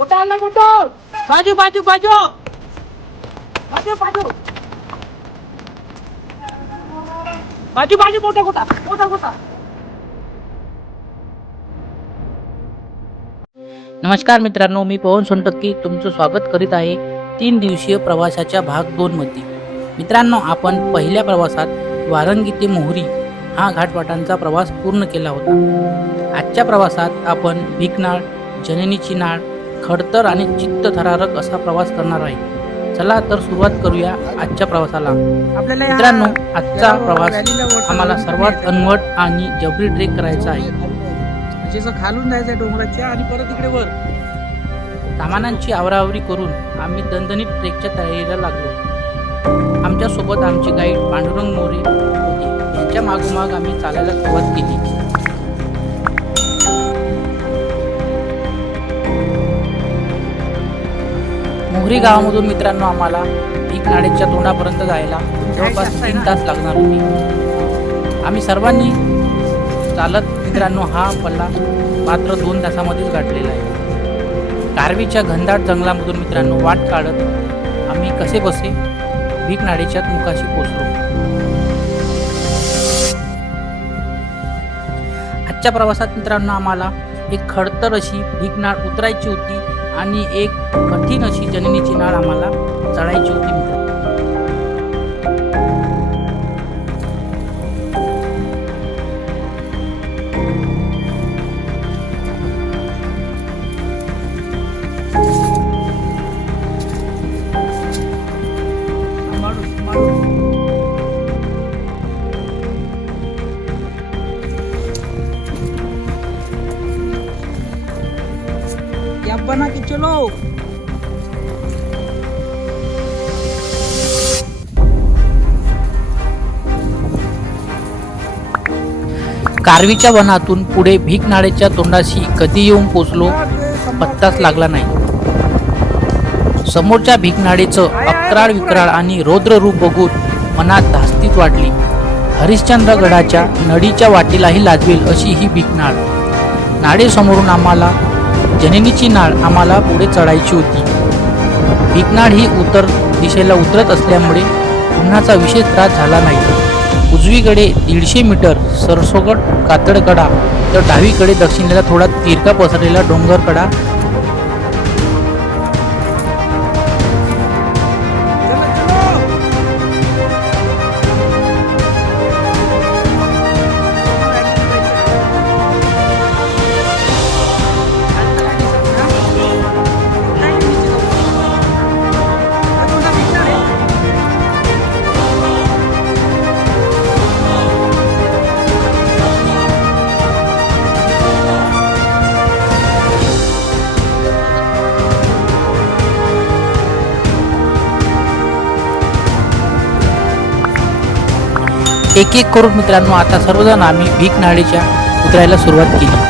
कुठं आणला कुठं? बाजू बाजू बाजू बाजू बाजू बाजू बाजू मोठा कुठा मोठा कुठा. नमस्कार मित्रांनो, मी पवन सोनटक्की तुमचं स्वागत करीत आहे 3 दिवसीय प्रवासाच्या भाग 2 मध्ये. मित्रांनो, आपण पहिल्या प्रवासात वारंगी ते मोहरी हा घाटवाटांचा प्रवास पूर्ण केला होता. आजच्या प्रवासात आपण भिकनाळ, जननीची नाळ, खडतर आणि चित्तथरारक असा प्रवास करणार आहे. चला तर सुरुवात करूया आजच्या प्रवासाला. मित्रांनो, आजचा प्रवास आम्हाला सर्वात अनवट आणि जबरी ट्रेक करायचा आहे. म्हणजे खालून जायचं डोंगराच्या आणि परत इकडे वर. सामानांची आवराआवरी करून आम्ही दणदणीत ट्रेकच्या तयारीला लागलो. आमच्या सोबत आमचे गाईड पांडुरंग मोरे होते. त्यांच्या मागोमाग आम्ही चालायला सुरुवात केली. मोहरी गावामधून मित्रांनो आम्हाला भिकनाळेच्या तोंडापर्यंत जायला जवळपास 3 तास लागणार होते. आम्ही सर्वांनी चालत मित्रांनो हा पल्ला मात्र 2 तासामध्येच गाठलेला आहे. कारवीच्या घनदाट जंगलामधून मित्रांनो वाट काढत आम्ही कसे बसे भिकनाळेच्या मुखाशी पोचलो. आजच्या प्रवासात मित्रांनो आम्हाला एक खडतर अशी भिकनाळ उतरायची होती आणि एक कठीण अशी जननीची नाळ आम्हाला चढायची होती. बना के चलो. कारवीच्या वनातून पुढे भिकनाळेच्या तोंडाशी कधी येऊन पोचलो पत्ताच लागला नाही. समोरच्या भिकनाळेचं अक्राळ विक्राळ आणि रौद्र रूप बघून मनात धास्तीच वाटली. हरिश्चंद्रगडाच्या नडीच्या वाटेलाही लाजवेल अशी ही भिकनाळ. नाळेसमोरून आम्हाला जननीची नाळ आम्हाला पुढे चढायची होती. भिकनाळ ही उत्तर दिशेला उतरत असल्यामुळे उन्हाचा विशेष त्रास झाला नाही. उजवीकडे 150 मीटर सरसोगट कातळकडा तर डावीकडे दक्षिणेला थोडा तिरका पसरलेला डोंगरकडा. एक एक करून मित्रांनो आता सर्वजण आम्ही भिकनाळेच्या उतरायला सुरुवात केली.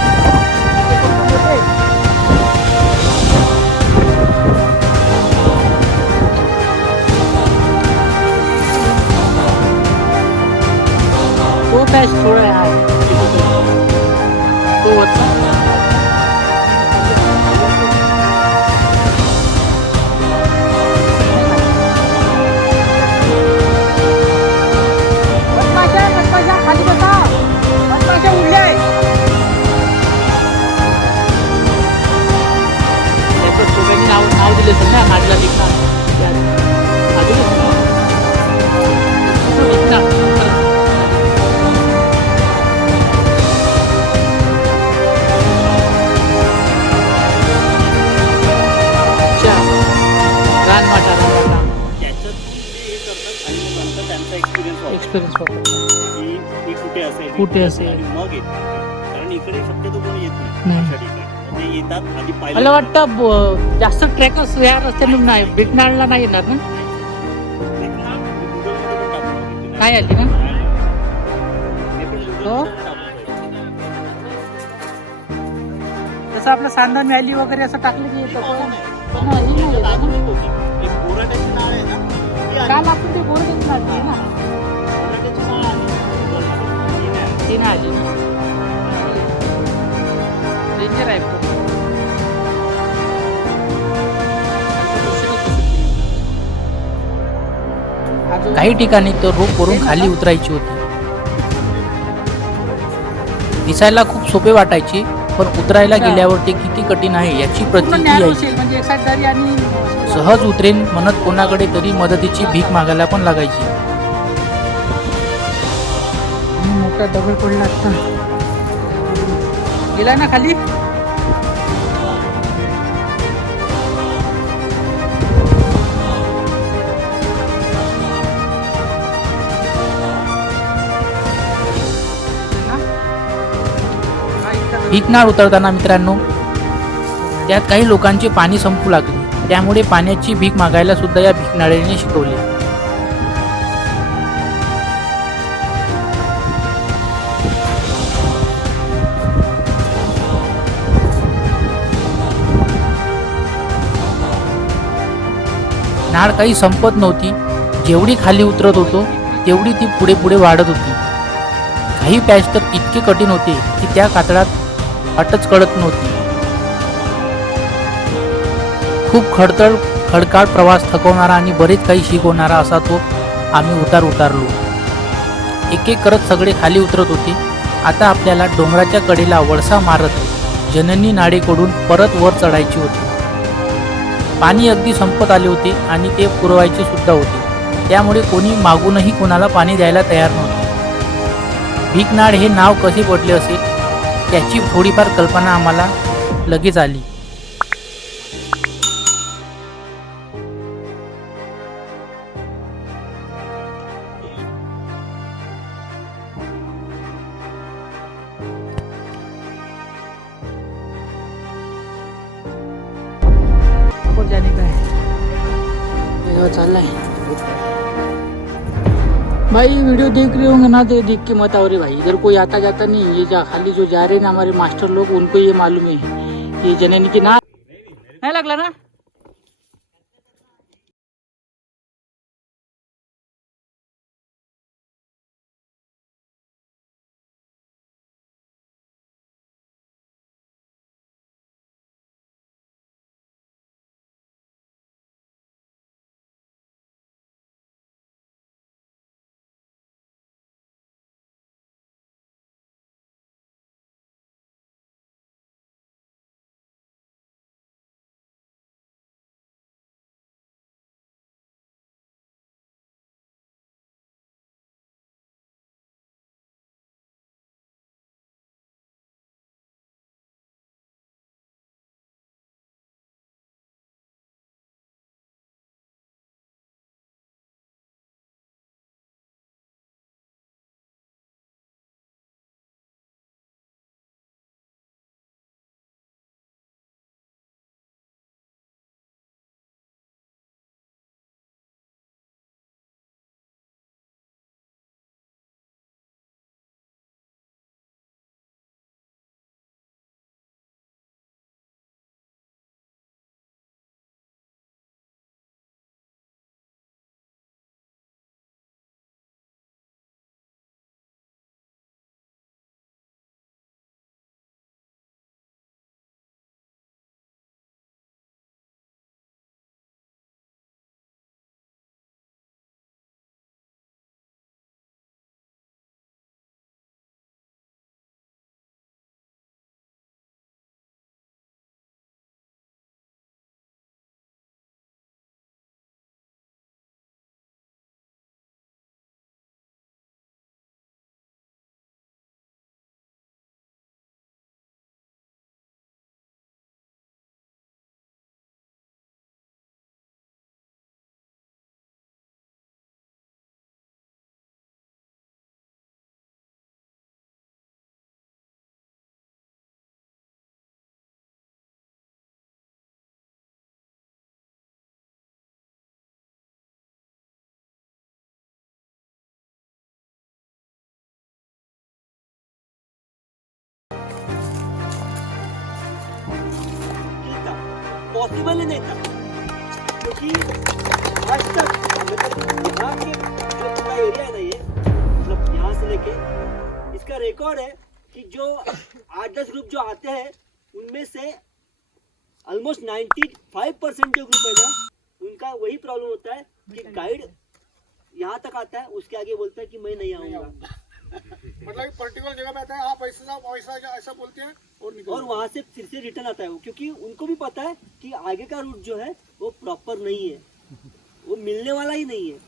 एक्सपिरियन्स कुठे असेल मग येत, कारण इकडे शक्यतो कोणी येत नाही अशा ठिकाणी. ते येतात आधी पाहिलं. मला वाटतं जास्त ट्रेकर्स या रस्त्याने नाही भिकनाळला नाही येणार ना. काय आली ना हो जसं आपलं सांदा मॅली वगैरे असं टाकलं की येतं. बोराट्याची नाळ आहे ना, काल आपण ते बोर्ड काढली ना बोराट्याची नाळ आहे. ती नाही आली ना. डेंजर आहे. काही ठिकाणी तर रोप वरून खाली उतरायची होती. दिसायला खूप सोपे वाटायचे, पण उतरायला गेल्यावर ते किती कठीण आहे याची पूर्ण प्रतीती नॅरो यायची. शेल म्हणजे एक साईड दरी आणि सहज उतरेन म्हणत कोणाकडे तरी मदतीची भीक मागायला पण लागायची. मोठा दगड पडला आता. गेलाय ना खाली. भीकनाळ उतरताना मित्रांनो त्यात काही लोकांचे पाणी संपू लागले. त्यामुळे पाण्याची भीक मागायला सुद्धा या भीकनाळेने शिकवले. नाळ काही संपत नव्हती. जेवढी खाली उतरत होतो तेवढी ती पुढे पुढे वाढत होती. काही पॅच तर इतके कठीण होते की त्या कातळात वाटच कळत नव्हती. खूप खडकाळ प्रवास थकवणारा आणि बरेच काही शिकवणारा असा तो आम्ही उतारलो. एक एक करत सगळे खाली उतरत होते. आता आपल्याला डोंगराच्या कडेला वळसा मारत जननी नाडेकडून परत वर चढायची होती. पाणी अगदी संपत आले होते आणि ते पुरवायचे सुद्धा होते. त्यामुळे कोणी मागूनही कोणाला पाणी द्यायला तयार नव्हते. भीकनाळ हे नाव कसे पडले असेल त्याची थोडीफार कल्पना आम्हाला लगेच आली. जाने का है चल रहा है भाई. वीडियो देख रहे होंगे ना, तो देख के मत आओ रे भाई. इधर कोई आता जाता नहीं. ये खाली जो जा रहे हैं ना हमारे मास्टर लोग, उनको ये मालूम है ये जननी की ना नहीं लगला ना. पॉसिबल ही नहीं था, क्योंकि आज तक मतलब यहाँ के जो पूरा एरिया है ना, ये मतलब यहाँ से लेके इसका रिकॉर्ड है कि जो 8-10 ग्रुप जो आते हैं उनमें से ऑलमोस्ट 95% जो ग्रुप है ना, उनका वही प्रॉब्लम होता है कि गाइड यहाँ तक आता है, उसके आगे बोलता है कि मैं नहीं आऊंगा, मतलब पर्टिकुलर जगह पे आता है, आप ऐसा ऐसा बोलते हैं और निकल और वहां से फिर से रिटर्न आता है वो, क्योंकि उनको भी पता है कि आगे का रूट जो है वो प्रॉपर नहीं है, वो मिलने वाला ही नहीं है।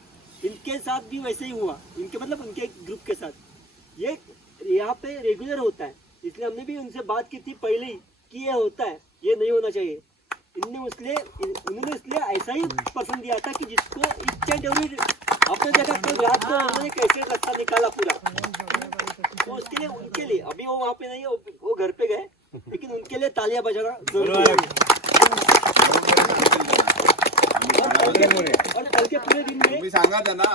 इनके साथ भी वैसे ही हुआ, इनके मतलब उनके ग्रुप के साथ ये यहाँ पे रेगुलर होता है, इसलिए हमने भी उनसे बात की थी पहले ही कि ये होता है, ये नहीं होना चाहिए। उन्होंने इसलिए ऐसा ही पसंद दिया था कि जिसको इच्छा जरूरी अपने जगह तो रात को उन्होंने कैसे रास्ता निकाला पूरा, तो उसके लिए उनके लिए अभी वो वहाँ पे नहीं है, वो घर पे गए, लेकिन उनके लिए तालियां बजाना जरूरी है। और कल के पूरे दिन में सांगा था ना